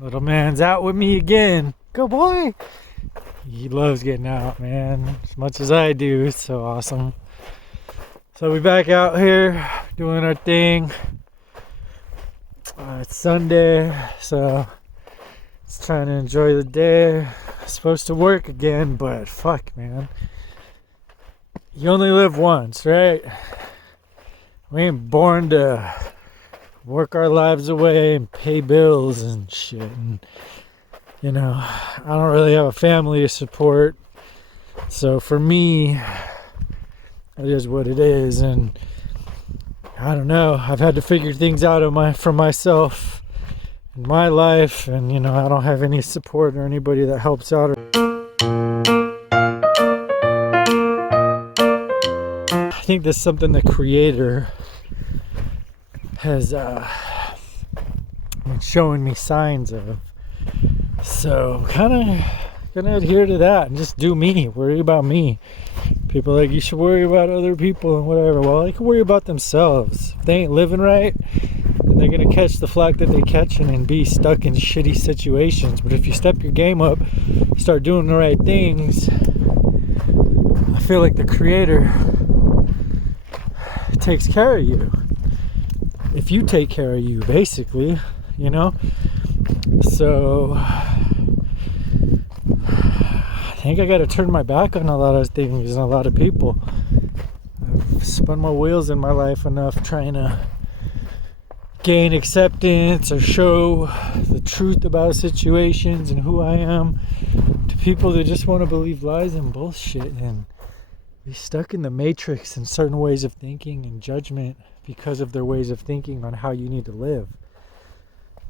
Little man's out with me again. Good boy. He loves getting out, man, as much as I do. It's so awesome. So we back out here doing our thing. It's Sunday, so just trying to enjoy the day. I'm supposed to work again, but fuck, man. You only live once, right? We ain't born to work our lives away and pay bills and shit. And, you know, I don't really have a family to support. So for me, it is what it is. And I don't know. I've had to figure things out for myself in my life. And, you know, I don't have any support or anybody that helps out. I think that's something the Creator has been showing me signs of. So I'm kind of gonna adhere to that and just do me, worry about me. People are like, you should worry about other people and whatever. Well, they can worry about themselves. If they ain't living right, then they're gonna catch the flack that they catching and be stuck in shitty situations. But if you step your game up, start doing the right things, I feel like the Creator takes care of you. If you take care of you, basically, you know. So I think I got to turn my back on a lot of things and a lot of people. I've spun my wheels in my life enough trying to gain acceptance or show the truth about situations and who I am to people that just want to believe lies and bullshit and be stuck in the matrix in certain ways of thinking and judgment because of their ways of thinking on how you need to live.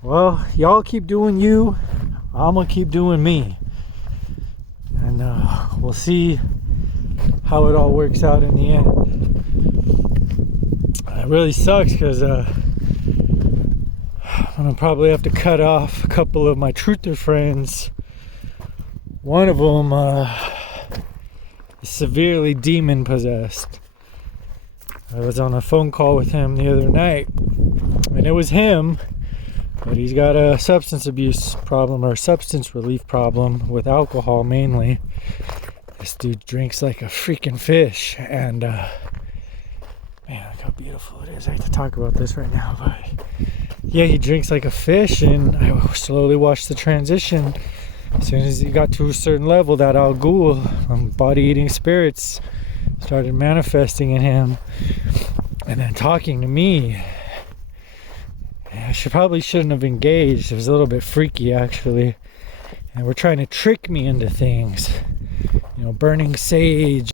Well, y'all keep doing you, I'm gonna keep doing me, and we'll see how it all works out in the end. It really sucks because I'm gonna probably have to cut off a couple of my truther friends. One of them is severely demon possessed. I was on a phone call with him the other night, and it was him, but he's got a substance abuse problem, or substance relief problem with alcohol mainly. This dude drinks like a freaking fish, and man, look how beautiful it is. I hate to talk about this right now, but yeah, he drinks like a fish, and I slowly watched the transition. As soon as he got to a certain level, that Al Ghul, body-eating spirits, started manifesting in him and then talking to me. I shouldn't have engaged. It was a little bit freaky, actually. And we're trying to trick me into things. You know, burning sage.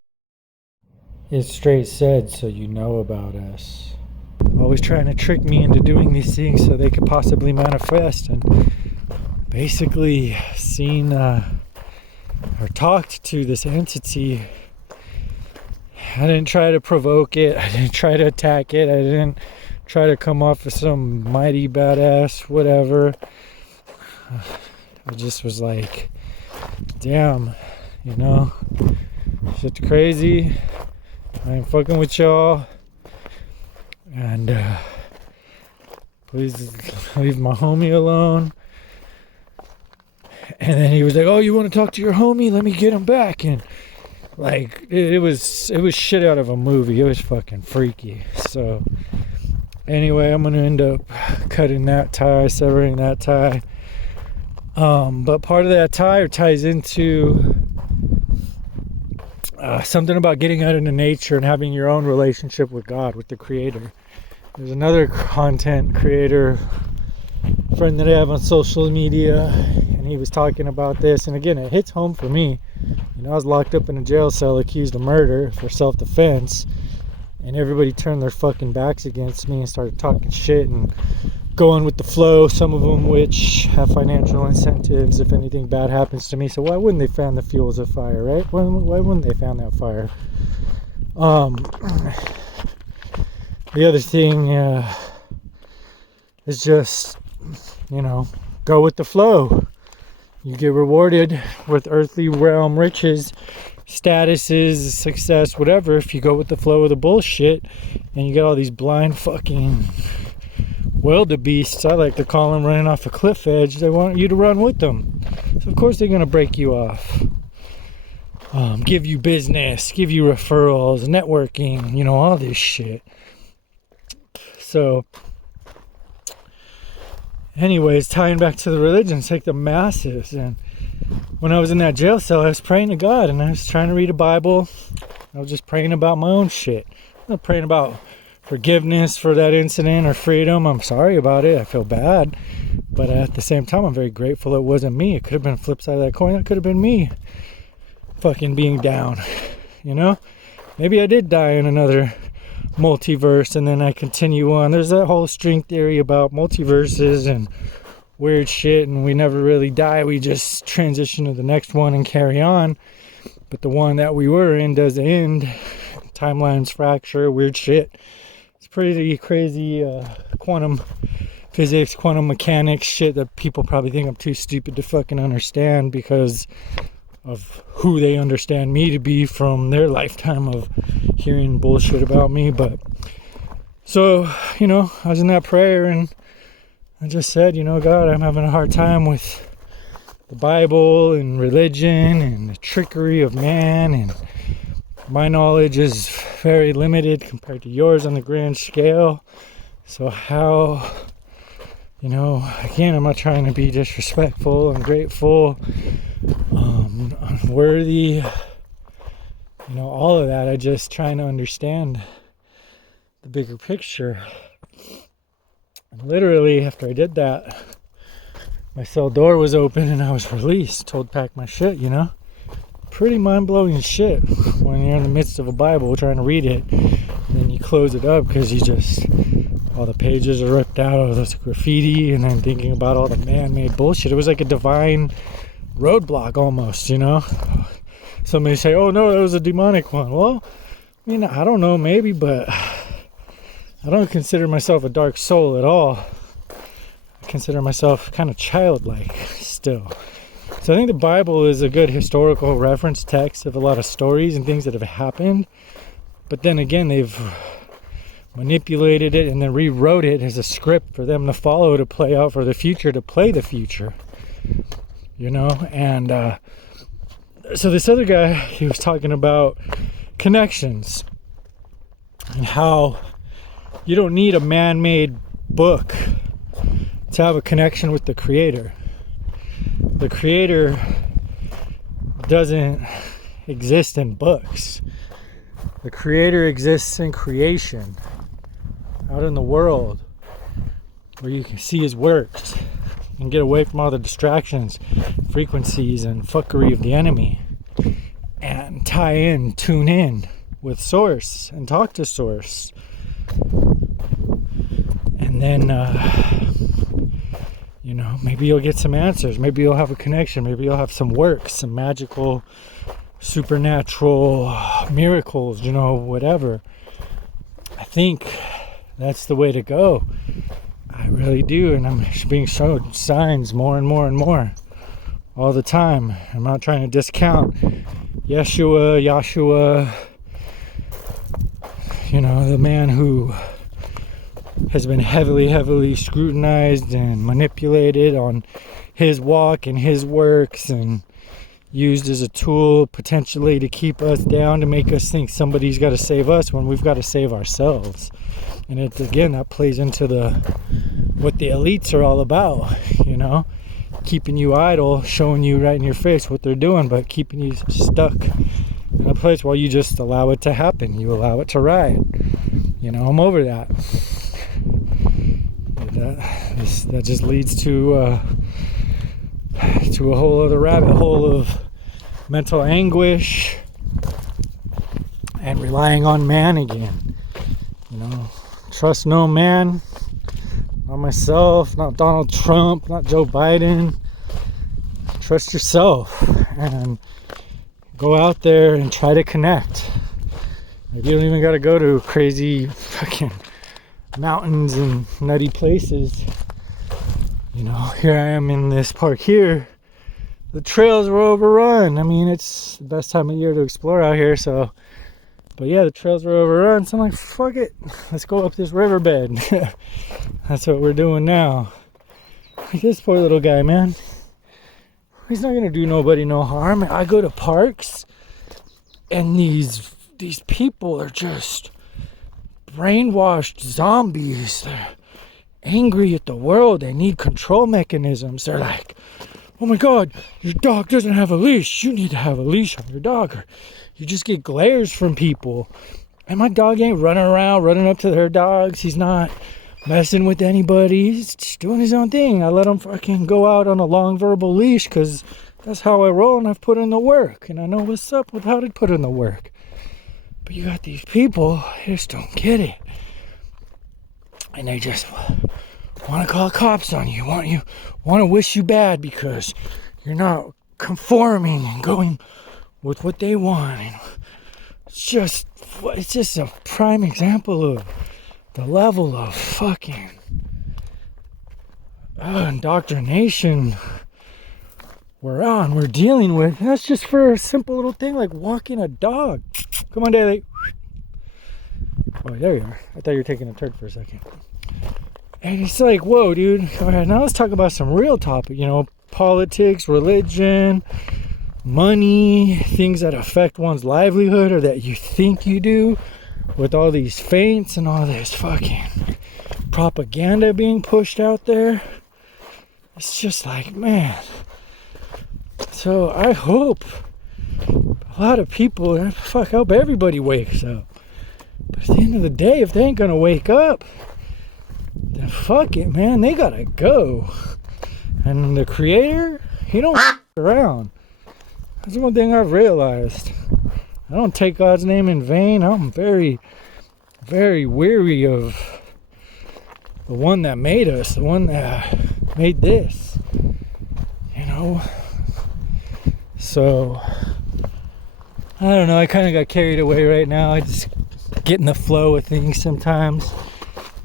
It's straight said, so you know about us. Always trying to trick me into doing these things so they could possibly manifest. And basically seen or talked to this entity. I didn't try to provoke it. I didn't try to attack it. I didn't try to come off as some mighty badass whatever. I just was like, damn, you know, shit's crazy. I ain't fucking with y'all. And please leave my homie alone. And then he was like, oh, you want to talk to your homie? Let me get him back. And like, it was shit out of a movie. It was fucking freaky. So anyway, I'm going to end up cutting that tie, severing that tie. But part of that tie ties into something about getting out into nature and having your own relationship with God, with the Creator. There's another content creator friend that I have on social media, and he was talking about this, and again, it hits home for me. You know, I was locked up in a jail cell accused of murder for self-defense, and everybody turned their fucking backs against me and started talking shit and going with the flow, some of them which have financial incentives if anything bad happens to me. So why wouldn't they fan the fuels of fire, right? Why wouldn't they fan that fire? The other thing is just, you know, go with the flow. You get rewarded with earthly realm riches, statuses, success, whatever, if you go with the flow of the bullshit, and you get all these blind fucking wildebeests, I like to call them, running off a cliff edge. They want you to run with them. So of course they're going to break you off. Give you business, give you referrals, networking, you know, all this shit. So, anyways, tying back to the religions, like the masses. And when I was in that jail cell, I was praying to God, and I was trying to read a Bible. I was just praying about my own shit. I'm not praying about forgiveness for that incident or freedom. I'm sorry about it. I feel bad. But at the same time, I'm very grateful it wasn't me. It could have been the flip side of that coin. It could have been me fucking being down, you know? Maybe I did die in another multiverse, and then I continue on. There's that whole string theory about multiverses and weird shit, and we never really die. We just transition to the next one and carry on. But the one that we were in does end. Timelines fracture, weird shit. It's pretty crazy quantum physics, quantum mechanics shit that people probably think I'm too stupid to fucking understand because of who they understand me to be from their lifetime of hearing bullshit about me. But so, you know, I was in that prayer and I just said, you know, God, I'm having a hard time with the Bible and religion and the trickery of man, and my knowledge is very limited compared to yours on the grand scale. So how, you know, again, I'm not trying to be disrespectful. I'm grateful, unworthy, you know, all of that. I just trying to understand the bigger picture. And literally, after I did that, my cell door was open and I was released, told to pack my shit, you know. Pretty mind-blowing shit when you're in the midst of a Bible trying to read it, and then you close it up because you just, all the pages are ripped out of this graffiti, and then thinking about all the man-made bullshit. It was like a divine roadblock almost, you know. Somebody say, oh no, that was a demonic one. Well, I mean, I don't know, maybe, but I don't consider myself a dark soul at all. I consider myself kind of childlike still. So I think the Bible is a good historical reference text of a lot of stories and things that have happened. But then again, they've manipulated it and then rewrote it as a script for them to follow, to play out for the future, to play the future. You know? And so this other guy, he was talking about connections and how you don't need a man-made book to have a connection with the Creator. The Creator doesn't exist in books. The Creator exists in creation, out in the world, where you can see His works and get away from all the distractions, frequencies, and fuckery of the enemy, and tune in with Source and talk to Source. And then you know, maybe you'll get some answers. Maybe you'll have a connection. Maybe you'll have some works, some magical, supernatural miracles, you know, whatever. I think that's the way to go. I really do. And I'm being shown signs more and more and more all the time. I'm not trying to discount Yeshua, you know, the man who has been heavily scrutinized and manipulated on his walk and his works, and used as a tool potentially to keep us down, to make us think somebody's got to save us when we've got to save ourselves. And it, again, that plays into what the elites are all about, you know, keeping you idle, showing you right in your face what they're doing, but keeping you stuck in a place while you just allow it to happen. You allow it to ride. You know, I'm over that. That just leads to a whole other rabbit hole of mental anguish and relying on man again. You know, trust no man, not myself, not Donald Trump, not Joe Biden. Trust yourself and go out there and try to connect. Like, you don't even got to go to crazy fucking mountains and nutty places. You know, here I am in this park here. The trails were overrun. I mean, it's the best time of year to explore out here, so But yeah, the trails were overrun, so I'm like, fuck it, let's go up this riverbed. That's what we're doing now. Like, this poor little guy, man, he's not gonna do nobody no harm. I go to parks, and these people are just brainwashed zombies. They're angry at the world. They need control mechanisms. They're like, oh my god, your dog doesn't have a leash. You need to have a leash on your dog, or you just get glares from people. And my dog ain't running around, running up to their dogs. He's not messing with anybody. He's just doing his own thing. I let him fucking go out on a long verbal leash because that's how I roll, and I've put in the work. And I know what's up with how to put in the work. But you got these people, they just don't get it. And they just want to call cops on you. Want to wish you bad because you're not conforming and going with what they want. And it's just a prime example of the level of fucking indoctrination we're dealing with. And that's just for a simple little thing like walking a dog. Come on, Daly. Oh, there you are. I thought you were taking a turd for a second. And it's like, whoa, dude. All right, now let's talk about some real topic. Politics, religion, money, things that affect one's livelihood or that you think you do, with all these feints and all this fucking propaganda being pushed out there. It's just like, man. So I hope a lot of people, I hope everybody wakes up. But at the end of the day, if they ain't gonna wake up, then fuck it, man. They gotta go. And the creator, he don't around. That's one thing I've realized. I don't take God's name in vain. I'm very, very weary of the one that made us, the one that made this. So, I don't know. I kind of got carried away right now. I just get in the flow of things sometimes.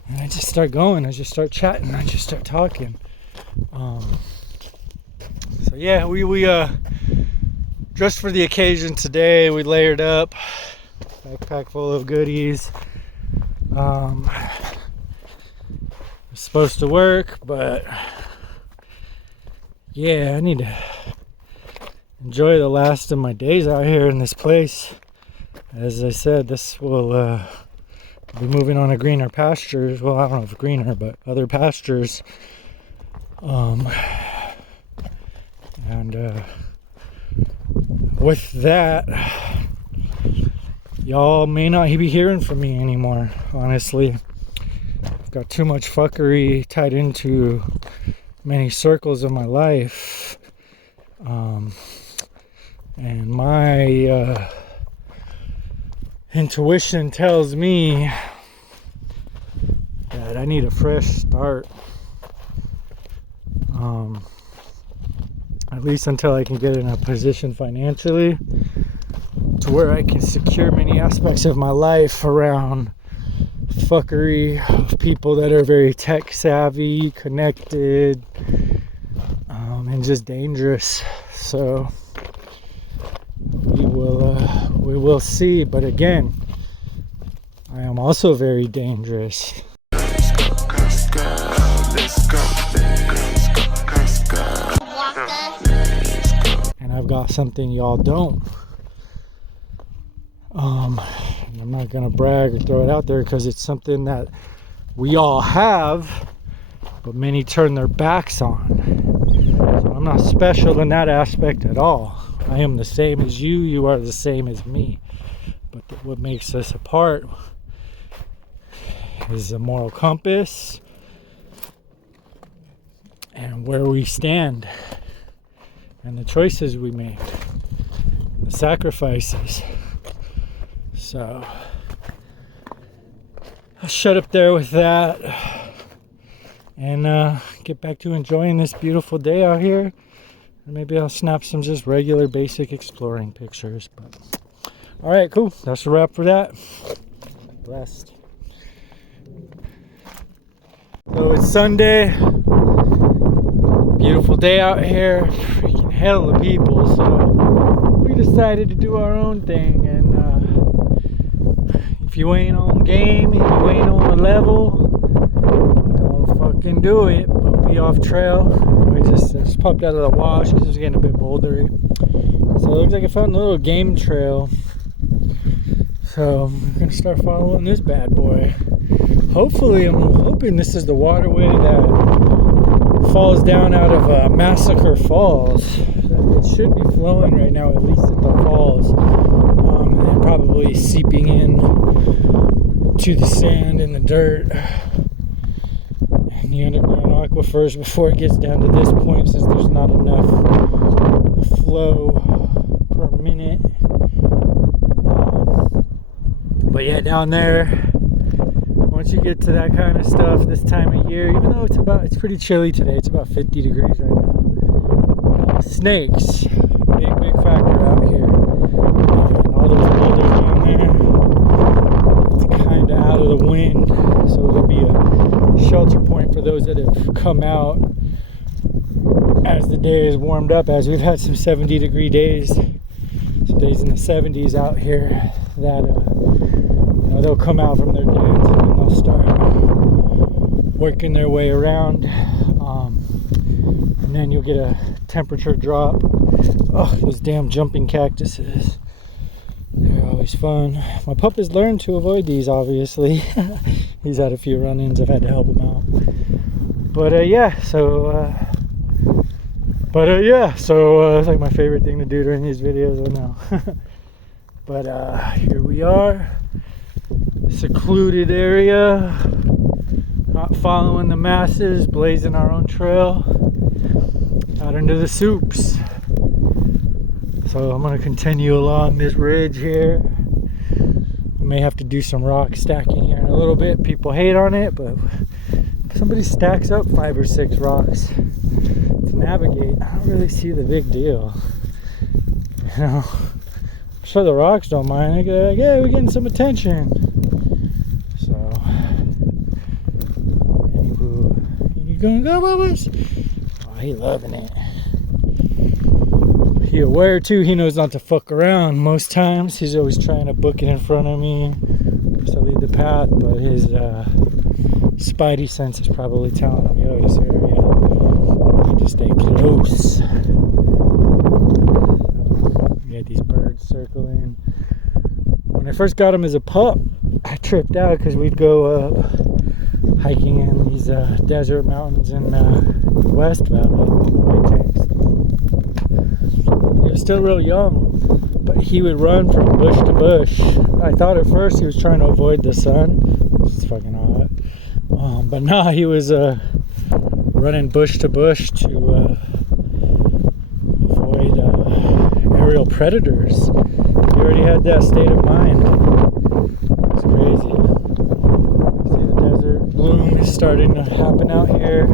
And I just start going. I just start chatting. I just start talking. So yeah, we just for the occasion today, we layered up. Backpack full of goodies. It's supposed to work, but yeah, I need to enjoy the last of my days out here in this place. As I said, this will be moving on to greener pastures. Well, I don't know if greener, but other pastures. And with that, y'all may not be hearing from me anymore, honestly. I've got too much fuckery tied into many circles of my life. And my intuition tells me that I need a fresh start. At least until I can get in a position financially to where I can secure many aspects of my life around fuckery of people that are very tech savvy, connected, and just dangerous. So we will see. But again, I am also very dangerous. And I've got something y'all don't. I'm not gonna brag or throw it out there because it's something that we all have, but many turn their backs on. So I'm not special in that aspect at all. I am the same as you. You are the same as me. But what makes us apart is the moral compass and where we stand and the choices we make, the sacrifices. So I'll shut up there with that and get back to enjoying this beautiful day out here. And maybe I'll snap some just regular basic exploring pictures. But all right, cool. That's a wrap for that. Blessed. So it's Sunday. Beautiful day out here. Freaking hell of people. So we decided to do our own thing and if you ain't on game and you ain't on a level, don't fucking do it. But we off trail. We just popped out of the wash because it was getting a bit bouldery. So it looks like I found a little game trail. So I'm gonna start following this bad boy. Hopefully, I'm hoping this is the waterway that falls down out of Massacre Falls. It should be flowing right now, at least at the falls, and probably seeping in to the sand and the dirt and the underground aquifers before it gets down to this point, since there's not enough flow per minute. But yeah, down there, once you get to that kind of stuff this time of year, even though it's pretty chilly today, it's about 50 degrees right now. Snakes, big factor out here. And all those boulders down there, it's kind of out of the wind, so it'll be a shelter point for those that have come out as the day is warmed up, as we've had some 70-degree days, some days in the 70s out here, that they'll come out from their dens and then they'll start working their way around, and then you'll get a temperature drop. Oh, those damn jumping cactuses, they're always fun. My pup has learned to avoid these, obviously. He's had a few run-ins, I've had to help him out. But it's like my favorite thing to do during these videos, I know. But here we are, secluded area, not following the masses, blazing our own trail out into the soups. So I'm going to continue along this ridge here. I may have to do some rock stacking here in a little bit. People hate on it, but if somebody stacks up 5 or 6 rocks to navigate, I don't really see the big deal. You know, I'm sure the rocks don't mind. They're like, yeah, we're getting some attention. So, anywho, you gonna go, Bubba's? Oh, he loving it. He aware too, he knows not to fuck around most times. He's always trying to book it in front of me to lead the path, but his spidey sense is probably telling him, yo, this area, you need to stay close. We had these birds circling. When I first got him as a pup, I tripped out because we'd go hiking in these desert mountains in West Valley, White Tanks. He was still real young, but he would run from bush to bush. I thought at first he was trying to avoid the sun. It's fucking hot. But nah, he was running bush to bush to avoid aerial predators. He already had that state of mind. It's crazy. See, the desert bloom is starting to happen out here.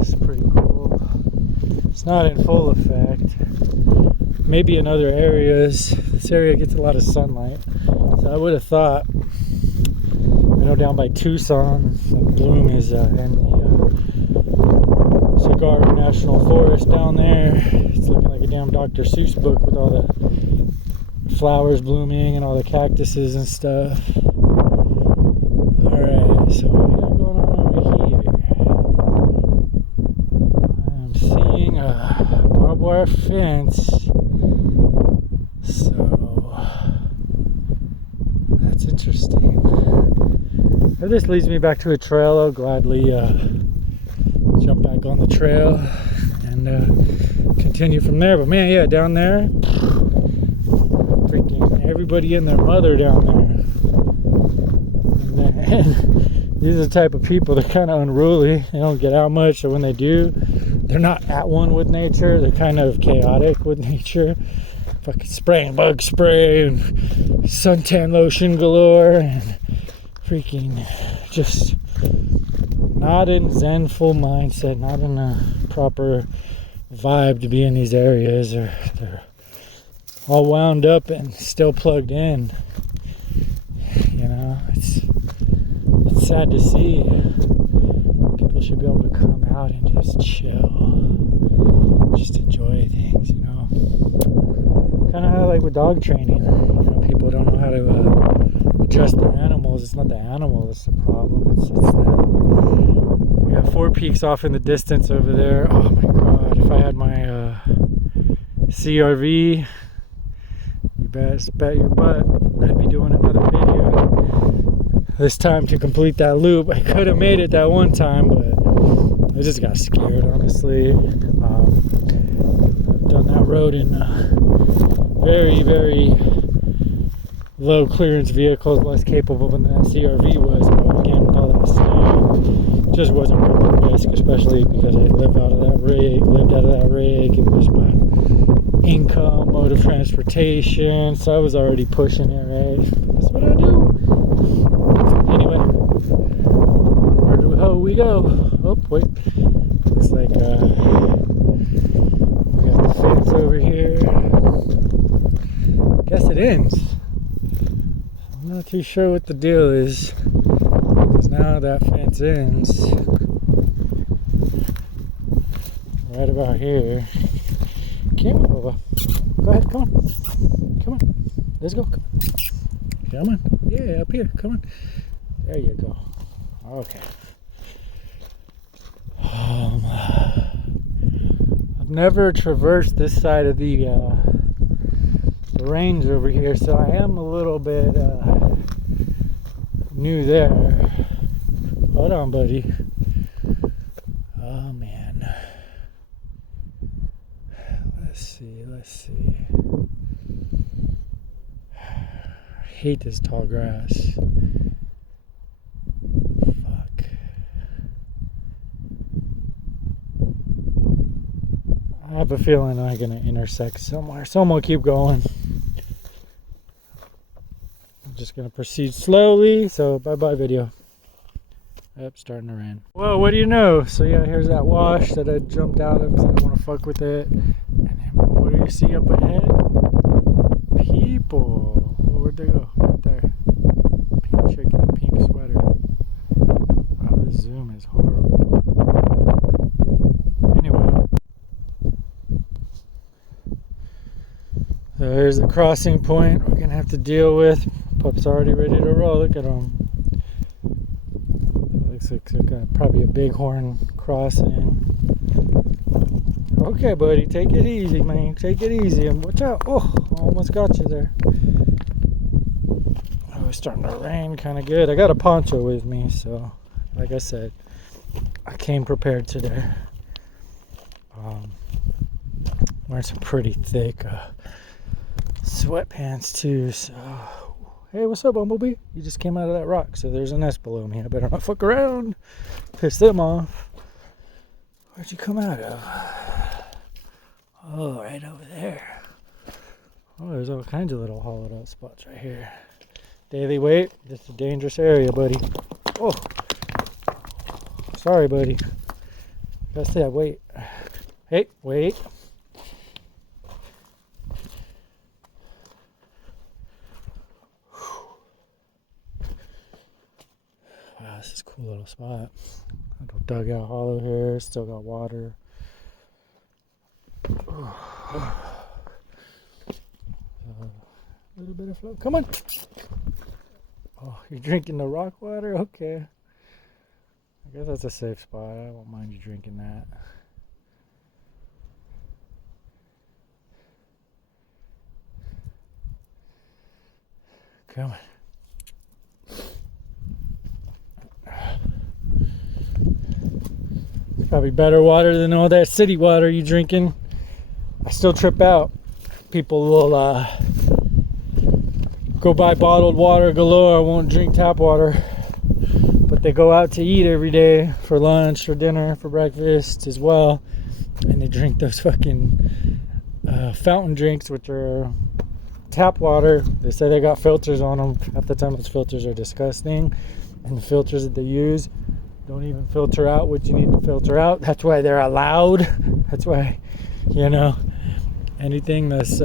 It's pretty cool. It's not in full effect. Maybe in other areas. This area gets a lot of sunlight. So I would have thought, I know down by Tucson, the bloom is in the Cigar National Forest down there. It's looking like a damn Dr. Seuss book with all the flowers blooming and all the cactuses and stuff. Alright, so what do we got going on over here? I'm seeing a barbed wire fence. So that's interesting. If this leads me back to a trail, I'll gladly jump back on the trail and continue from there. But man, yeah, down there, freaking everybody and their mother down there. And these are the type of people, they're kind of unruly. They don't get out much, so when they do, they're not at one with nature. They're kind of chaotic with nature. Fucking spraying bug spray and suntan lotion galore and freaking just not in zenful mindset, not in a proper vibe to be in these areas. They're all wound up and still plugged in. You know, it's sad to see. People should be able to come out and just chill, just enjoy things, you know. Kind of like with dog training, you know, people don't know how to just the animals. It's not the animal that's the problem. It's them. We got Four Peaks off in the distance over there. Oh my god! If I had my CRV, you best bet your butt I'd be doing another video this time to complete that loop. I could have made it that one time, but I just got scared, honestly. I've done that road in very, very low clearance vehicles, less capable than that CRV was. But again, with all that snow, it just wasn't worth the risk, especially because I lived out of that rig. It was my income, mode of transportation, so I was already pushing it, right? That's what I do. Anyway, where do we go? Oh, wait. Looks like we got the fence over here. Guess it ends. I'm not too sure what the deal is, because now that fence ends right about here. Come on, go ahead, come on, let's go, come on, yeah, up here, come on, there you go, okay. I've never traversed this side of the range over here, so I am a little bit new there. Hold on, buddy. Oh man. Let's see. I hate this tall grass. Fuck. I have a feeling I'm gonna intersect somewhere, so I'm gonna keep going. I'm just gonna proceed slowly, so bye-bye video. Yep, starting to rain. Well, what do you know? So yeah, here's that wash that I jumped out of because I don't want to fuck with it. And then what do you see up ahead? People. Oh, where'd they go? Right there. Pink chick in a pink sweater. Wow, this zoom is horrible. Anyway. So here's the crossing point we're gonna have to deal with. Pup's already ready to roll. Look at him. Looks like probably a bighorn crossing. Okay, buddy, take it easy, man. Take it easy and watch out. Oh, almost got you there. Oh, it's starting to rain kind of good. I got a poncho with me, so like I said, I came prepared today. Wearing some pretty thick sweatpants too, so. Hey, what's up, Bumblebee? You just came out of that rock, so there's a nest below me. I better not fuck around. Piss them off. Where'd you come out of? Oh, right over there. Oh, there's all kinds of little hollowed out spots right here. Daily wait. This is a dangerous area, buddy. Oh. Sorry, buddy. Gotta say, wait. Hey, wait. Wow, this is a cool little spot. Little dugout hollow here, still got water. A little bit of flow. Come on. Oh, you're drinking the rock water? Okay. I guess that's a safe spot. I won't mind you drinking that. Come on. It's probably better water than all that city water you drinking. I still trip out. People will go buy bottled water galore, won't drink tap water. But they go out to eat every day for lunch, for dinner, for breakfast as well. And they drink those fucking fountain drinks, which are tap water. They say they got filters on them. Half the time those filters are disgusting. And the filters that they use don't even filter out what you need to filter out. That's why they're allowed. That's why, you know, anything that's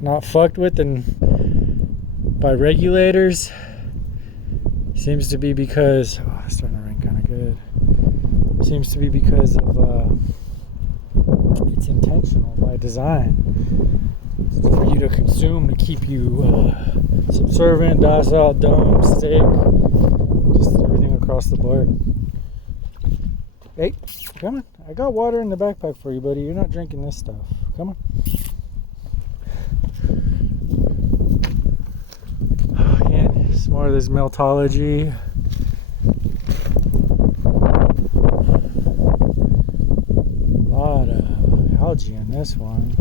not fucked with and by regulators seems to be because it's starting to rain kind of good. Seems to be because of it's intentional by design. for you to consume, to keep you subservient, docile, dumb, sick, just everything across the board. Hey, come on. I got water in the backpack for you, buddy. You're not drinking this stuff. Come on. Again, some more of this meltology. A lot of algae in this one.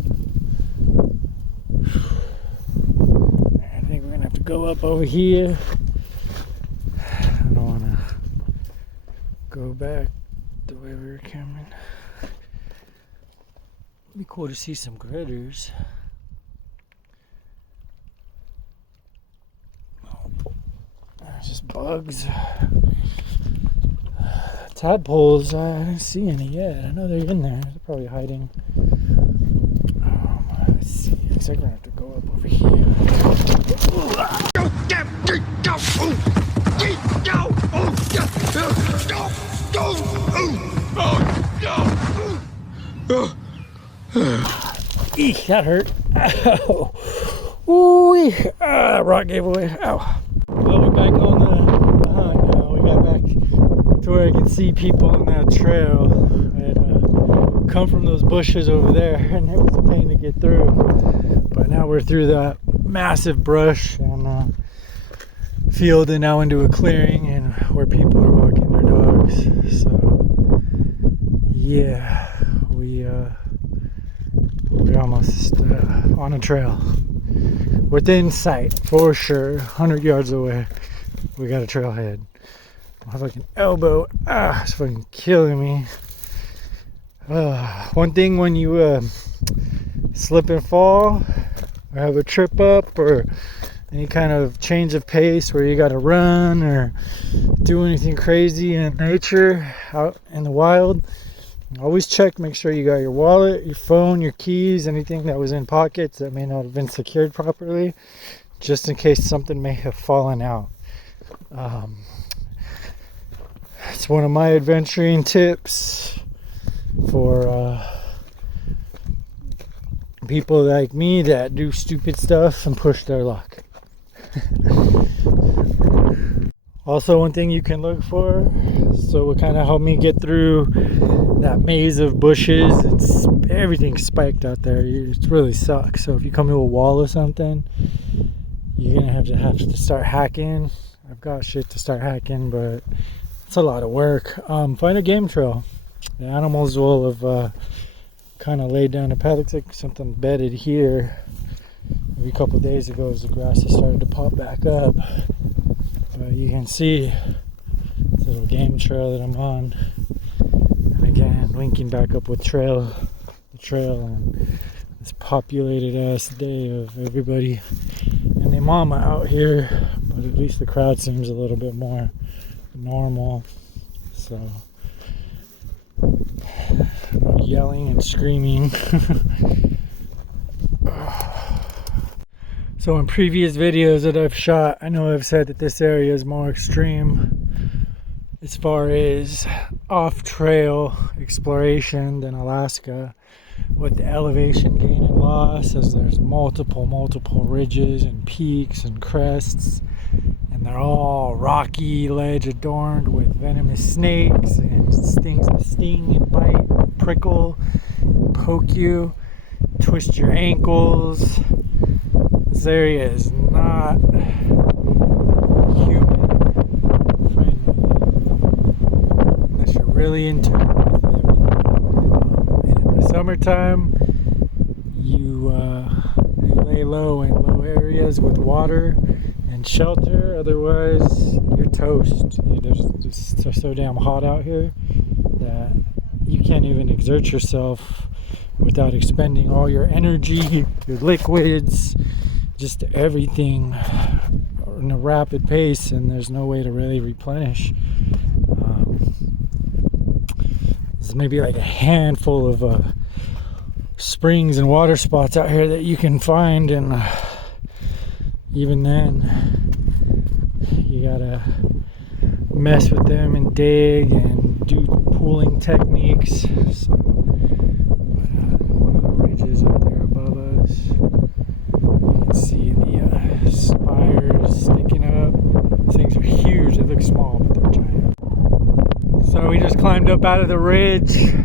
I think we're gonna have to go up over here. I don't wanna go back the way we were coming. It'd be cool to see some critters. Just bugs. Tadpoles, I didn't see any yet. I know they're in there. They're probably hiding. Let's see. Looks like we're gonna have to go up over here. Eek, that hurt. Ow. Ooh, rock gave away. Ow. Well, we're back on the hunt now. We got back to where I could see people on that trail. I had come from those bushes over there, and it was a pain to get through. But now we're through that massive brush and field, and now into a clearing, and where people are walking their dogs. So, yeah, we're almost on a trail. Within sight, for sure. 100 yards away, we got a trailhead. My fucking elbow, it's fucking killing me. One thing when you slip and fall, or have a trip up, or any kind of change of pace where you gotta run or do anything crazy in nature, out in the wild, always check, make sure you got your wallet, your phone, your keys, anything that was in pockets that may not have been secured properly, just in case something may have fallen out. It's one of my adventuring tips for people like me that do stupid stuff and push their luck. Also, one thing you can look for, so it kind of helped me get through that maze of bushes. Everything's spiked out there. It really sucks. So if you come to a wall or something, you're gonna have to start hacking. I've got shit to start hacking, but it's a lot of work. Find a game trail. The animals will have kind of laid down a path. Looks like something bedded here. Maybe a couple days ago, as the grass has started to pop back up. But you can see this little game trail that I'm on. And again, linking back up with the trail and this populated ass day of everybody and their mama out here. But at least the crowd seems a little bit more normal. So, no yelling and screaming. So in previous videos that I've shot, I know I've said that this area is more extreme as far as off-trail exploration than Alaska, with the elevation gain and loss, as there's multiple ridges and peaks and crests, and they're all rocky ledge adorned with venomous snakes and things that sting and bite, prickle, poke you, twist your ankles. This area is not human friendly unless you're really into living. In the summertime, you lay low in low areas with water and shelter. Otherwise, you're toast. It's so damn hot out here that you can't even exert yourself without expending all your energy, your liquids, just everything in a rapid pace, and there's no way to really replenish. There's maybe like a handful of springs and water spots out here that you can find, and even then you gotta mess with them and dig and do pooling techniques. So, one of the ridges up there above us. climbed up out of the ridge.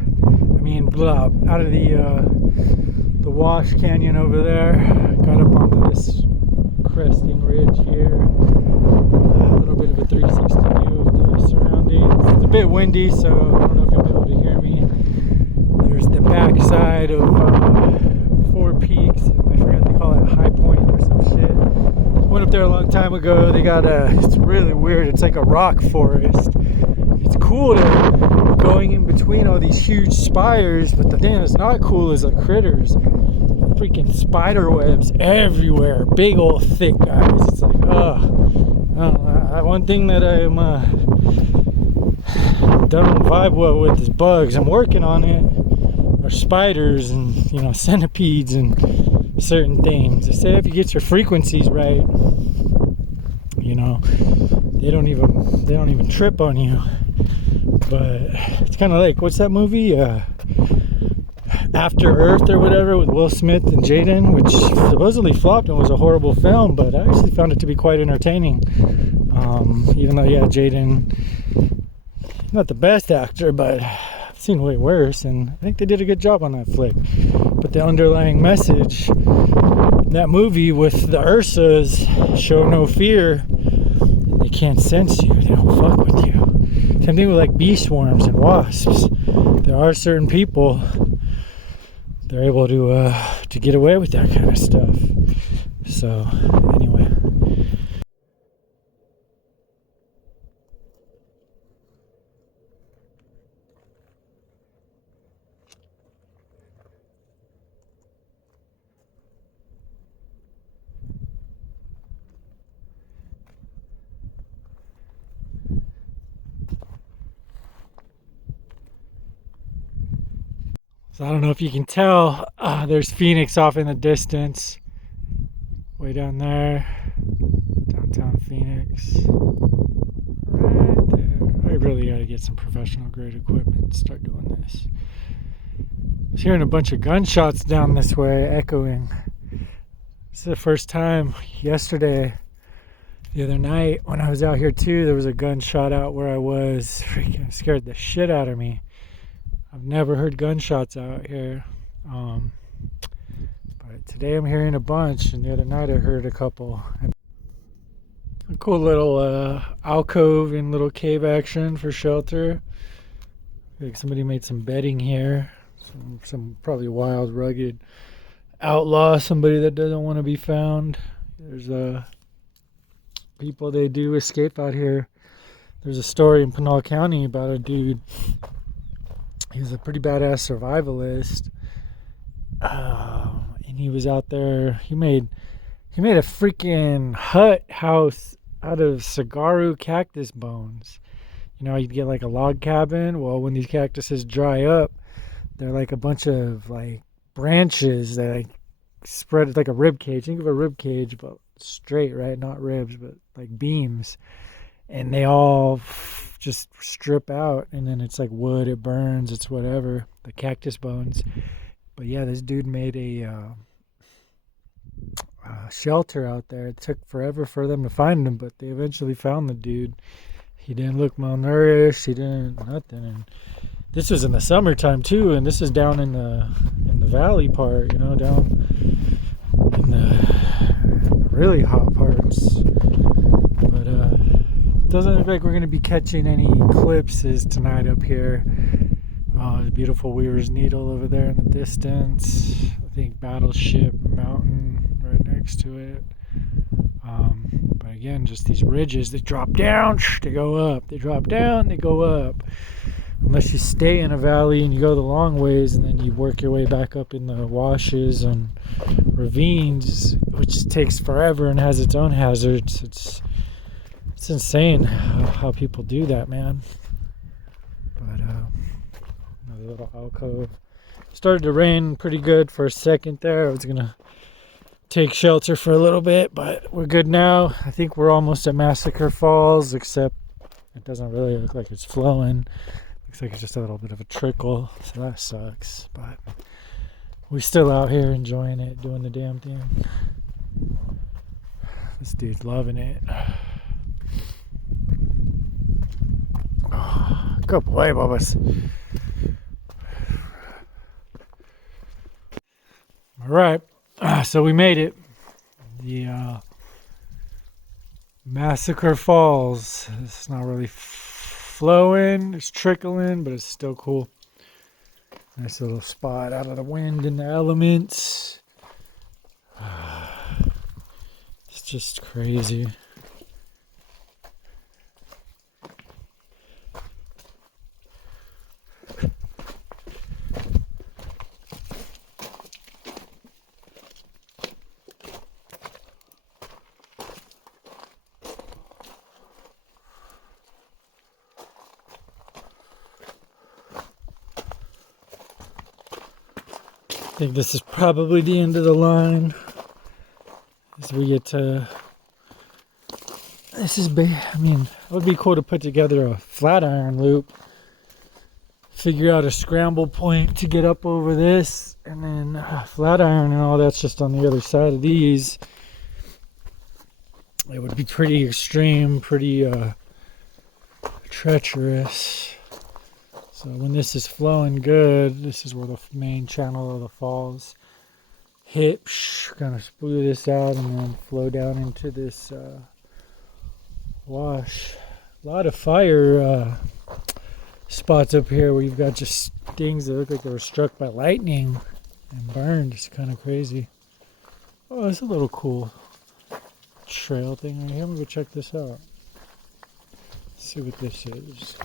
Out of the wash canyon over there. Got up onto this cresting ridge here. A little bit of a 360 view of the surroundings. It's a bit windy, so I don't know if you'll be able to hear me. There's the backside of Four Peaks. I forgot they call it High Point or some shit. Went up there a long time ago. They got it's really weird. It's like a rock forest. It's cool to going in between all these huge spires, but the thing that's not cool is the critters. Freaking spider webs everywhere. Big old thick guys. It's like, one thing that I'm don't vibe well with is bugs. I'm working on it. Or spiders and centipedes and certain things. They say if you get your frequencies right, they don't even trip on you. But it's kind of like, what's that movie? After Earth or whatever with Will Smith and Jaden, which supposedly flopped and was a horrible film, but I actually found it to be quite entertaining. Even though, Jaden, not the best actor, but I've seen way worse, and I think they did a good job on that flick. But the underlying message, that movie with the Ursas, show no fear. They can't sense you. They don't fuck with you. Same thing with like bee swarms and wasps. There are certain people, they're able to get away with that kind of stuff. So anyway. So I don't know if you can tell, there's Phoenix off in the distance. Way down there. Downtown Phoenix. Right there. I really gotta get some professional grade equipment and start doing this. I was hearing a bunch of gunshots down this way, echoing. This is the first time. Yesterday, the other night, when I was out here too, there was a gunshot out where I was. Freaking scared the shit out of me. I've never heard gunshots out here, but today I'm hearing a bunch, and the other night I heard a couple. A cool little alcove and little cave action for shelter. Like somebody made some bedding here. Some probably wild, rugged outlaw, somebody that doesn't want to be found. There's people, they do escape out here. There's a story in Pinal County about a dude. He was a pretty badass survivalist, and he was out there. He made a freaking house out of saguaro cactus bones. You'd get like a log cabin. Well, when these cactuses dry up, they're like a bunch of like branches that like spread. It's like a rib cage. Think of a rib cage, but straight, right? Not ribs, but like beams, and they all just strip out, and then it's like wood, it burns, it's whatever, the cactus bones. But yeah, this dude made a shelter out there. It took forever for them to find him, but they eventually found the dude. He didn't look malnourished, he didn't nothing. And this was in the summertime too, and this is down in the valley part, down in the really hot parts. But doesn't look like we're going to be catching any eclipses tonight up here. The beautiful Weaver's Needle over there in the distance. I think Battleship Mountain right next to it. But again, just these ridges, they drop down, they go up. They drop down, they go up. Unless you stay in a valley and you go the long ways and then you work your way back up in the washes and ravines, which takes forever and has its own hazards. It's insane how people do that, man. But another little alcove. Started to rain pretty good for a second there. I was gonna take shelter for a little bit, but we're good now. I think we're almost at Massacre Falls, except it doesn't really look like it's flowing. Looks like it's just a little bit of a trickle, so that sucks. But we're still out here enjoying it, doing the damn thing. This dude's loving it. Oh, Good boy, Bubba's. All right, so we made it. The Massacre Falls. It's not really flowing, it's trickling, but it's still cool. Nice little spot out of the wind and the elements. It's just crazy. I think this is probably the end of the line as we get to. This is big. I mean, it would be cool to put together a flat iron loop, figure out a scramble point to get up over this, and then flat iron and all that's just on the other side of these. It would be pretty extreme, pretty treacherous. So when this is flowing good, this is where the main channel of the falls hit, kind of spew this out and then flow down into this wash. A lot of fire spots up here where you've got just things that look like they were struck by lightning and burned. It's kind of crazy. Oh, it's a little cool trail thing right here. I'm gonna go check this out. See what this is.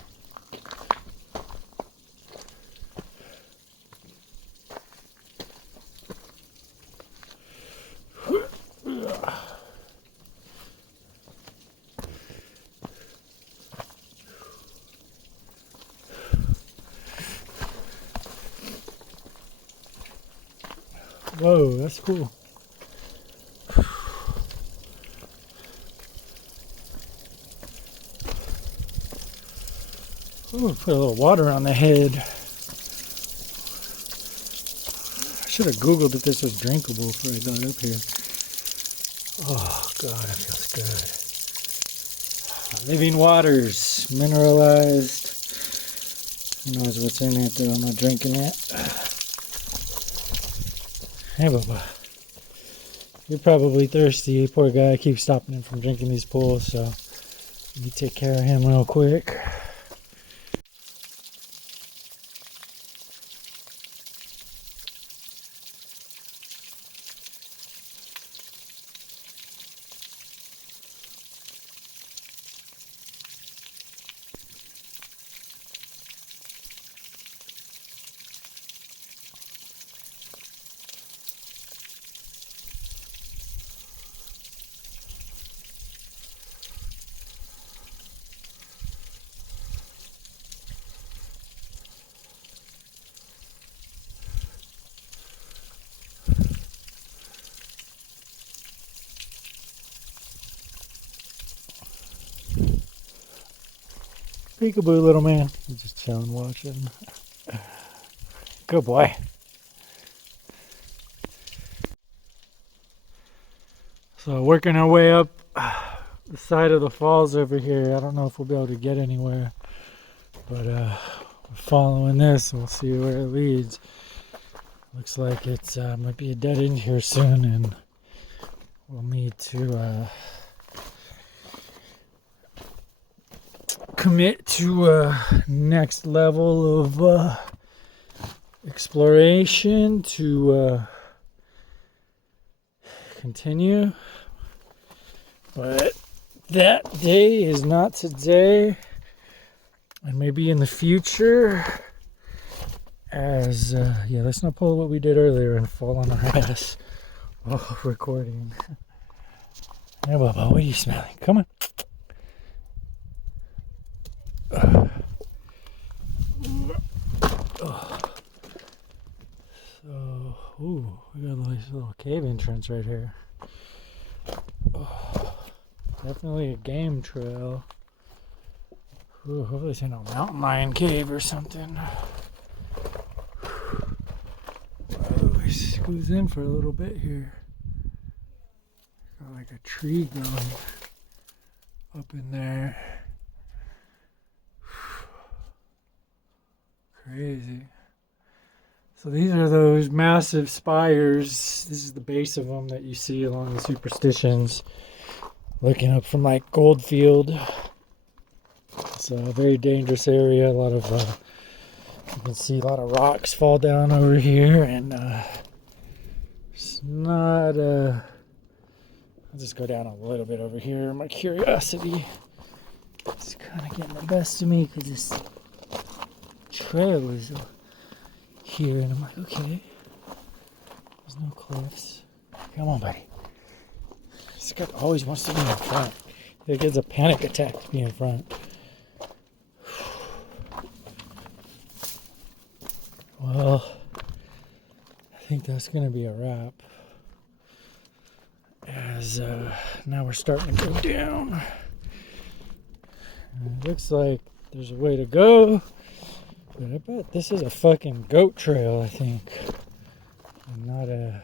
Whoa, that's cool. Ooh, put a little water on the head. I should have Googled if this was drinkable before I got up here. Oh, God, it feels good. Living waters, mineralized. Who knows what's in it, though? I'm not drinking it. Hey, Bubba. You're probably thirsty. Poor guy keeps stopping him from drinking these pools, so you take care of him real quick. Peekaboo, little man. He's just chilling, watching. Good boy. So working our way up the side of the falls over here. I don't know if we'll be able to get anywhere, but we're following this. We'll see where it leads. Looks like it's might be a dead end here soon, and we'll need to commit to a next level of exploration to continue. But that day is not today, and maybe in the future. As yeah, let's not pull what we did earlier and fall on our ass while recording. Hey, Bubba, what are you smelling? Come on. So, ooh, we got a nice little cave entrance right here. Oh, definitely a game trail. Ooh, hopefully it's in a mountain lion cave or something. Whoa, it goes in for a little bit here. Got like a tree growing up in there. Crazy. So these are those massive spires. This is the base of them that you see along the superstitions. Looking up from like Goldfield. It's a very dangerous area. A lot of, you can see a lot of rocks fall down over here. And it's not, I'll just go down a little bit over here. My curiosity is kind of getting the best of me because this trail is here, and I'm like, okay, there's no cliffs. Come on, buddy. This guy always wants to be in front. It gets a panic attack to be in front. Well, I think that's gonna be a wrap. As now we're starting to go down. And it looks like there's a way to go. But I bet this is a fucking goat trail, I think. And not a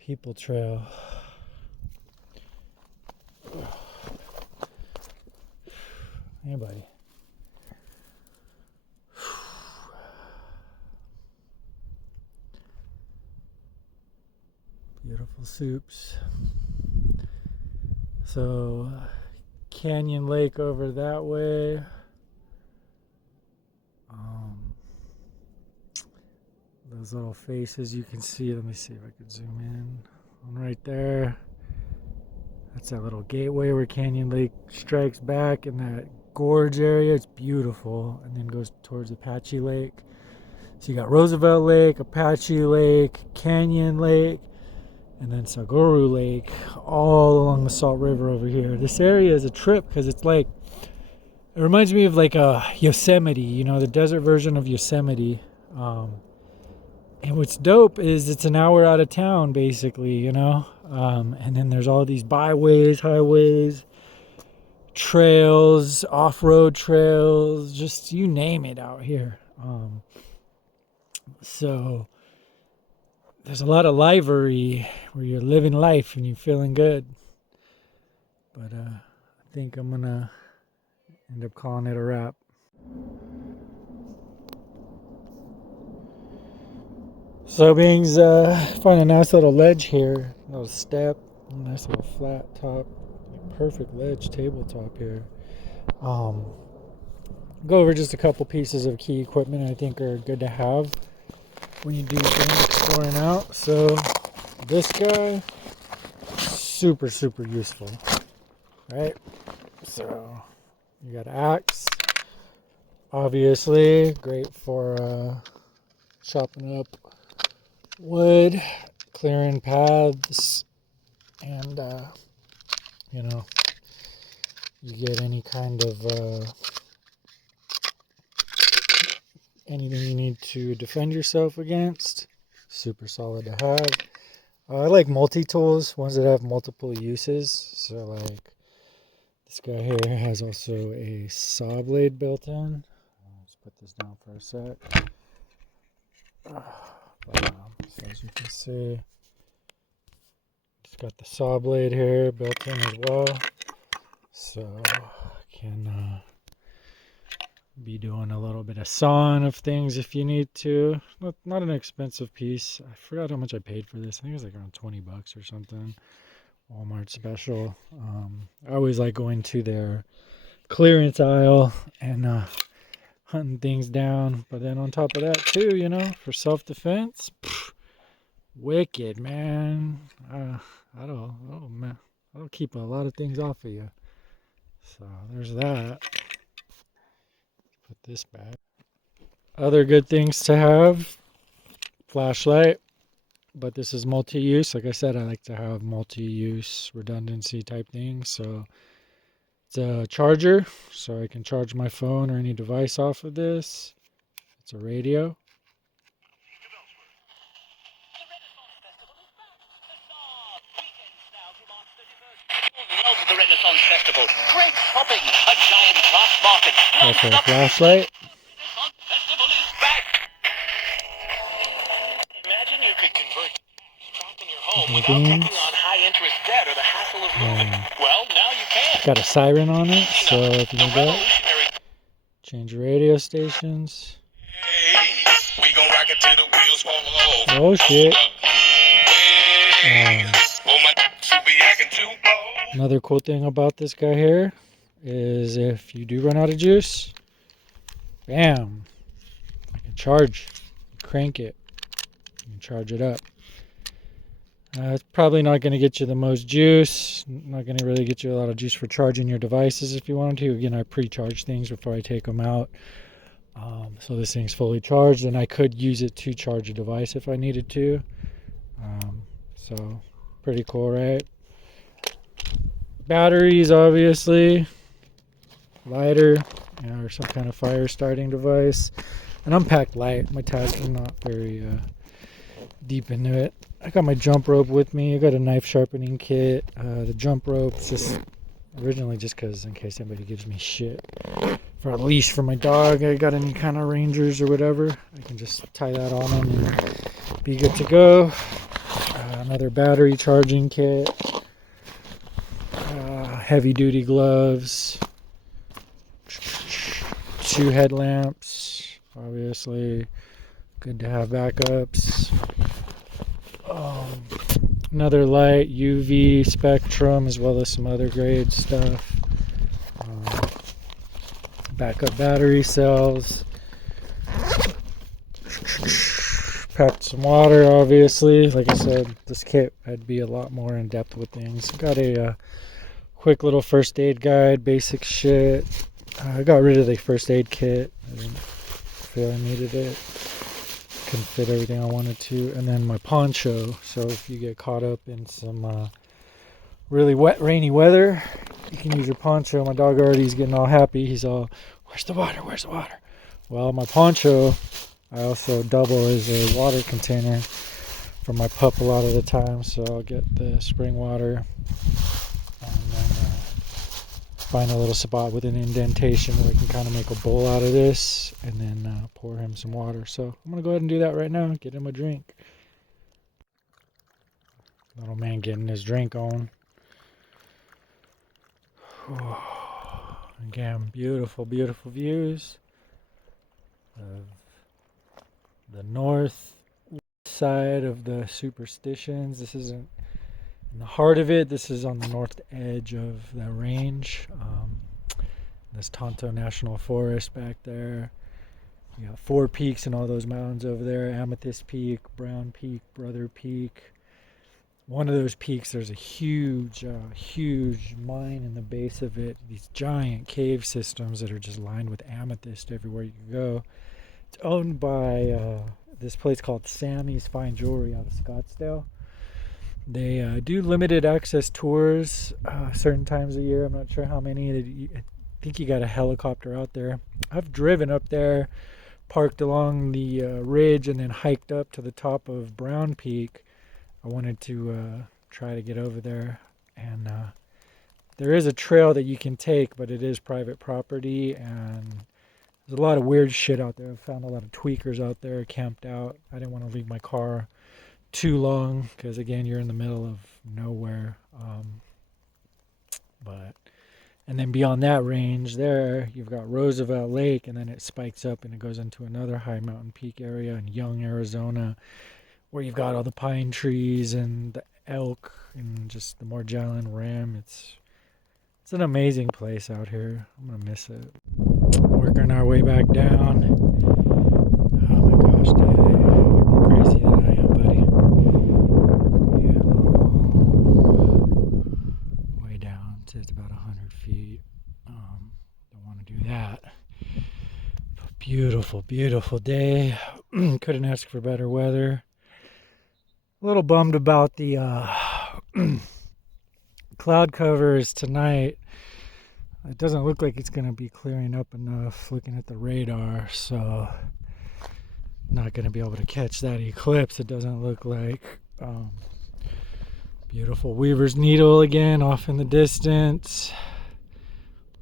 people trail. Hey, buddy. Beautiful soups. So, Canyon Lake over that way. Those little faces you can see. Let me see if I can zoom in. One right there. That's that little gateway where Canyon Lake strikes back in that gorge area. It's beautiful. And then goes towards Apache Lake. So you got Roosevelt Lake, Apache Lake, Canyon Lake, and then Saguru Lake, all along the Salt River over here. This area is a trip because it's like, it reminds me of like a Yosemite, you know, the desert version of Yosemite. And what's dope is it's an hour out of town, basically, you know. And then there's all these byways, highways, trails, off-road trails, just you name it out here. So there's a lot of livery where you're living life and you're feeling good. But I think I'm going to end up calling it a wrap. So Bings, find a nice little ledge here, a little step, nice little flat top, perfect ledge tabletop here. Go over just a couple pieces of key equipment I think are good to have when you do things exploring out. So this guy, super useful, right? So you got axe, obviously great for chopping up wood, clearing paths, and you know, you get any kind of anything you need to defend yourself against. Super solid to have. I like multi-tools, ones that have multiple uses. So like this guy here has also a saw blade built in. Let's put this down for a sec. So as you can see, it's got the saw blade here built in as well, so I can be doing a little bit of sawing of things if you need to. Not an expensive piece. I forgot how much I paid for this. I think it was like around $20 or something. Walmart special. I always like going to their clearance aisle and hunting things down. But then on top of that too, you know, for self-defense, wicked, man. That'll keep a lot of things off of you. So there's that. Put this back. Other good things to have: flashlight, but this is multi-use. Like I said, I like to have multi-use redundancy type things. So it's a charger, so I can charge my phone or any device off of this. It's a radio. Also a flashlight. Imagine you could convert trapping your home without taking on high interest debt or the hassle of moving. Well, now you can. It's got a siren on it, so if you need that, Change radio stations. We gon' rock it till the wheels fall off. Oh shit. Another cool thing about this guy here is if you do run out of juice, bam, I can charge, crank it, and charge it up. It's probably not going to get you the most juice, not going to really get you a lot of juice for charging your devices if you wanted to. Again, I pre-charge things before I take them out. So this thing's fully charged, and I could use it to charge a device if I needed to. So pretty cool, right? Batteries, obviously, lighter, or some kind of fire starting device. An unpacked light. My task is not very deep into it. I got my jump rope with me. I got a knife sharpening kit. The jump rope's just originally just because in case anybody gives me shit. For a leash for my dog, I got any kind of rangers or whatever, I can just tie that on them and be good to go. Another battery charging kit. Heavy duty gloves. 2 headlamps, obviously. Good to have backups. Another light, UV spectrum, as well as some other grade stuff. Backup battery cells. Packed some water, obviously. Like I said, this kit I'd be a lot more in depth with things. Got a quick little first aid guide, basic shit. I got rid of the first aid kit. I didn't feel I needed it. Couldn't fit everything I wanted to. And then my poncho, so if you get caught up in some really wet, rainy weather, you can use your poncho. My dog already is getting all happy. He's all, where's the water? Where's the water? Well, my poncho, I also double as a water container for my pup a lot of the time. So I'll get the spring water and then find a little spot with an indentation where I can kind of make a bowl out of this and then pour him some water. So I'm going to go ahead and do that right now. Get him a drink. Little man getting his drink on. Again, beautiful, beautiful views of the north side of the Superstitions. This isn't in the heart of it. This is on the north edge of the range. This Tonto National Forest back there. You got 4 peaks and all those mountains over there. Amethyst Peak, Brown Peak, Brother Peak. One of those peaks, there's a huge mine in the base of it. These giant cave systems that are just lined with amethyst everywhere you go. It's owned by this place called Sammy's Fine Jewelry out of Scottsdale. They do limited access tours certain times a year. I'm not sure how many. I think you got a helicopter out there. I've driven up there, parked along the ridge, and then hiked up to the top of Brown Peak. I wanted to try to get over there, and there is a trail that you can take, but it is private property, and there's a lot of weird shit out there. I found a lot of tweakers out there camped out. I didn't want to leave my car too long because, again, you're in the middle of nowhere. And then beyond that range there, you've got Roosevelt Lake, and then it spikes up and it goes into another high mountain peak area in Young, Arizona, where you've got all the pine trees and the elk and just the Magellan ram. It's an amazing place out here. I'm gonna miss it. Working our way back down. Oh my gosh, Dave, you're more crazy than I am, buddy. Yeah, way down to it's about 100 feet. Don't want to do that. But beautiful, beautiful day. Couldn't ask for better weather. A little bummed about the cloud covers tonight. It doesn't look like it's going to be clearing up enough looking at the radar, so not going to be able to catch that eclipse, it doesn't look like. Beautiful Weaver's Needle again off in the distance.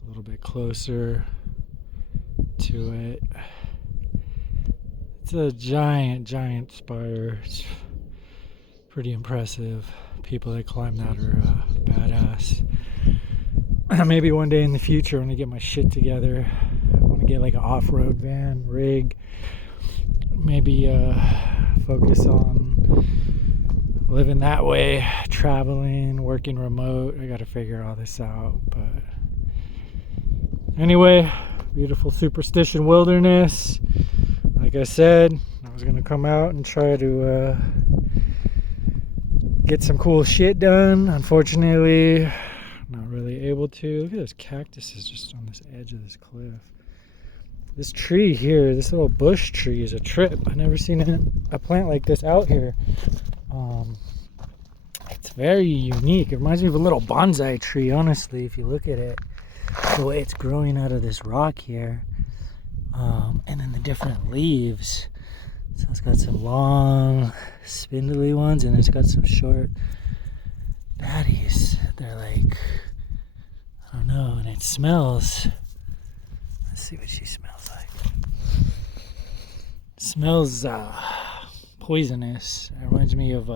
A little bit closer to it. It's a giant spire. It's pretty impressive. People that climb that are badass. Maybe one day in the future when I get my shit together, I want to get like an off-road van rig. Maybe focus on living that way, traveling, working remote. I gotta figure all this out. But anyway, beautiful Superstition Wilderness. Like I said, I was gonna come out and try to get some cool shit done. Unfortunately, not really able to. Look at those cactuses just on this edge of this cliff. This tree here, this little bush tree, is a trip. I've never seen a plant like this out here. It's very unique. It reminds me of a little bonsai tree, honestly, if you look at it. The way it's growing out of this rock here. And then the different leaves. So it's got some long, spindly ones, and it's got some short baddies. They're like, I don't know, and it smells. Let's see what she smells like. It smells poisonous. It reminds me of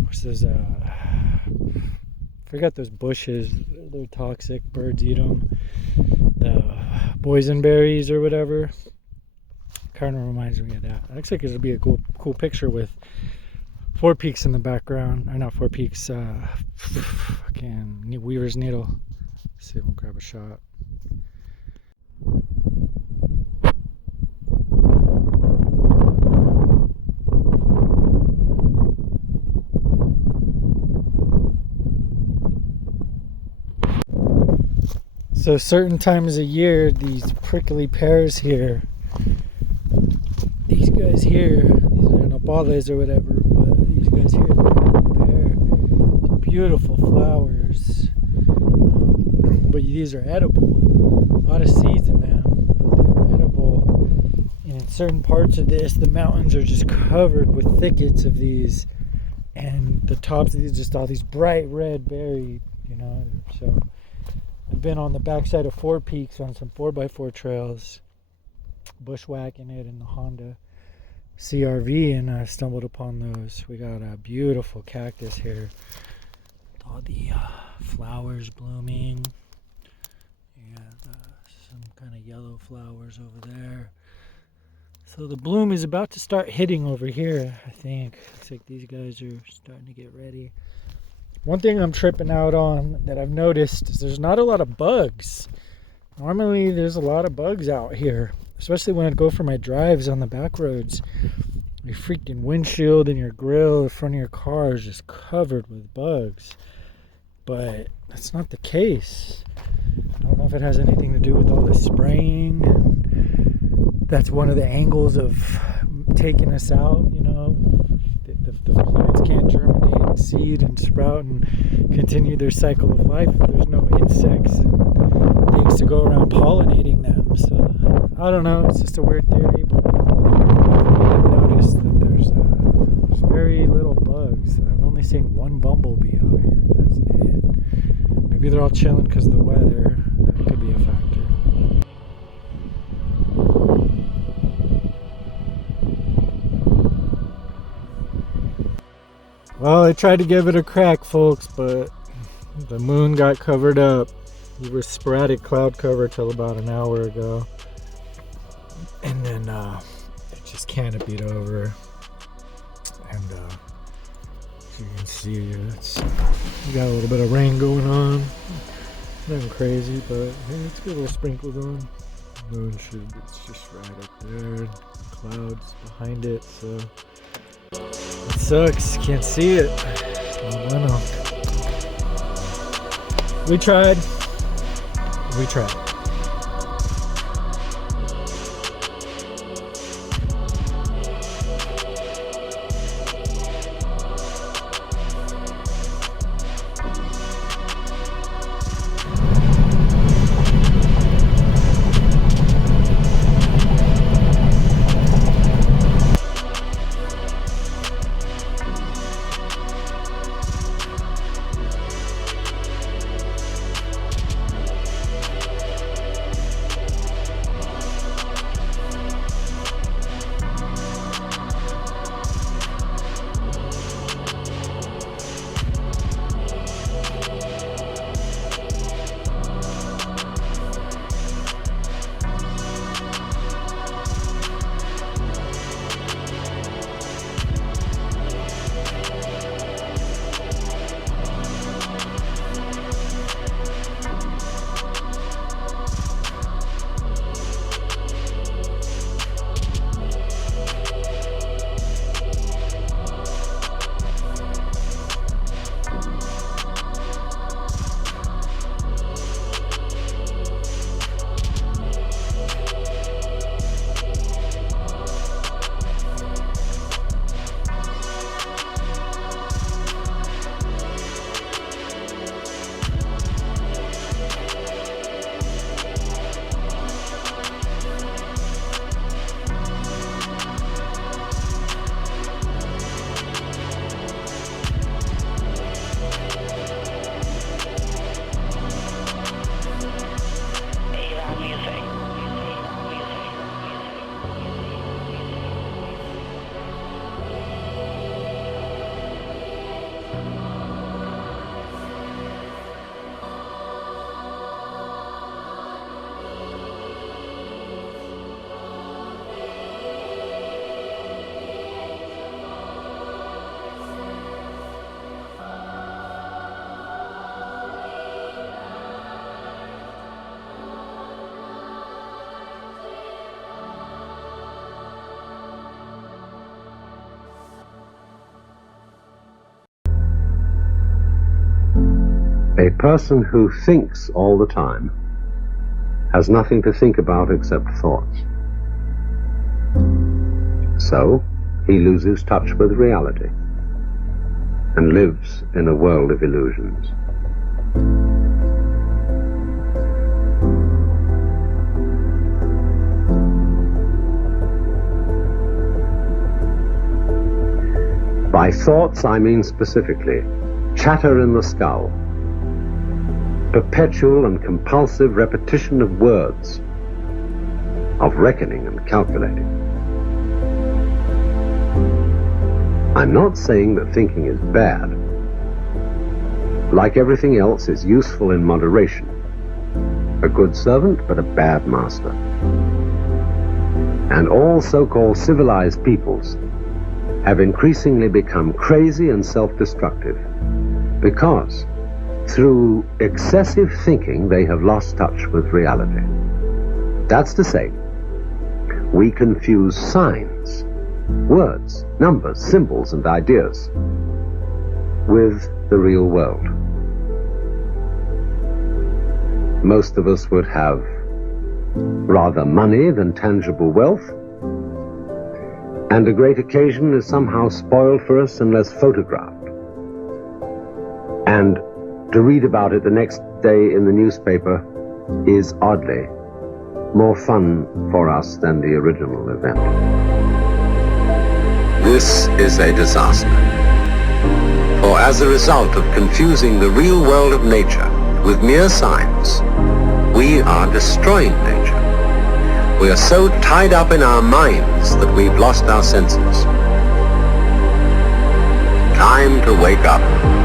what's those? Forgot those bushes. They're toxic. Birds eat them. The boysenberries or whatever. Kind of reminds me of that. It looks like it'll be a cool picture with Four Peaks in the background. Or not Four Peaks. Fucking Weaver's Needle. Let's see if we'll grab a shot. So certain times of year, these prickly pears here, these guys here, these are nopales or whatever, but these guys here, they're prickly pear, beautiful flowers, but these are edible. A lot of seeds in them, but they're edible. And in certain parts of this, the mountains are just covered with thickets of these, and the tops of these just all these bright red berry, you know. So I've been on the backside of Four Peaks on some 4x4 trails, bushwhacking it in the Honda CRV, and I stumbled upon those. We got a beautiful cactus here with all the flowers blooming. You got some kind of yellow flowers over there. So the bloom is about to start hitting over here, I think. Looks like these guys are starting to get ready. One thing I'm tripping out on that I've noticed is there's not a lot of bugs. Normally there's a lot of bugs out here, especially when I go for my drives on the back roads. Your freaking windshield and your grill in front of your car is just covered with bugs. But that's not the case. I don't know if it has anything to do with all the spraying. That's one of the angles of taking us out, you know. The plants can't germinate and seed and sprout and continue their cycle of life if there's no insects and things to go around pollinating them. So I don't know, it's just a weird theory, but I've noticed that there's very little bugs. I've only seen one bumblebee out here. That's it. Maybe they're all chilling because of the weather. That could be a factor. Well, I tried to give it a crack, folks, but the moon got covered up. We were sporadic cloud cover till about an hour ago. And then it just canopied over. And as you can see, we got a little bit of rain going on. Nothing crazy, but hey, let's get a little sprinkles on. The moon it's just right up there. Clouds behind it, so it sucks, can't see it. Oh, bueno. We tried. A person who thinks all the time has nothing to think about except thoughts. So, he loses touch with reality and lives in a world of illusions. By thoughts, I mean specifically chatter in the skull, perpetual and compulsive repetition of words, of reckoning and calculating. I'm not saying that thinking is bad. Like everything else, it's useful in moderation. A good servant, but a bad master. And all so-called civilized peoples have increasingly become crazy and self-destructive because through excessive thinking they have lost touch with reality. That's to say, we confuse signs, words, numbers, symbols, and ideas with the real world. Most of us would have rather money than tangible wealth, and a great occasion is somehow spoiled for us unless photographed. And to read about it the next day in the newspaper is oddly more fun for us than the original event. This is a disaster. For as a result of confusing the real world of nature with mere signs, we are destroying nature. We are so tied up in our minds that we've lost our senses. Time to wake up.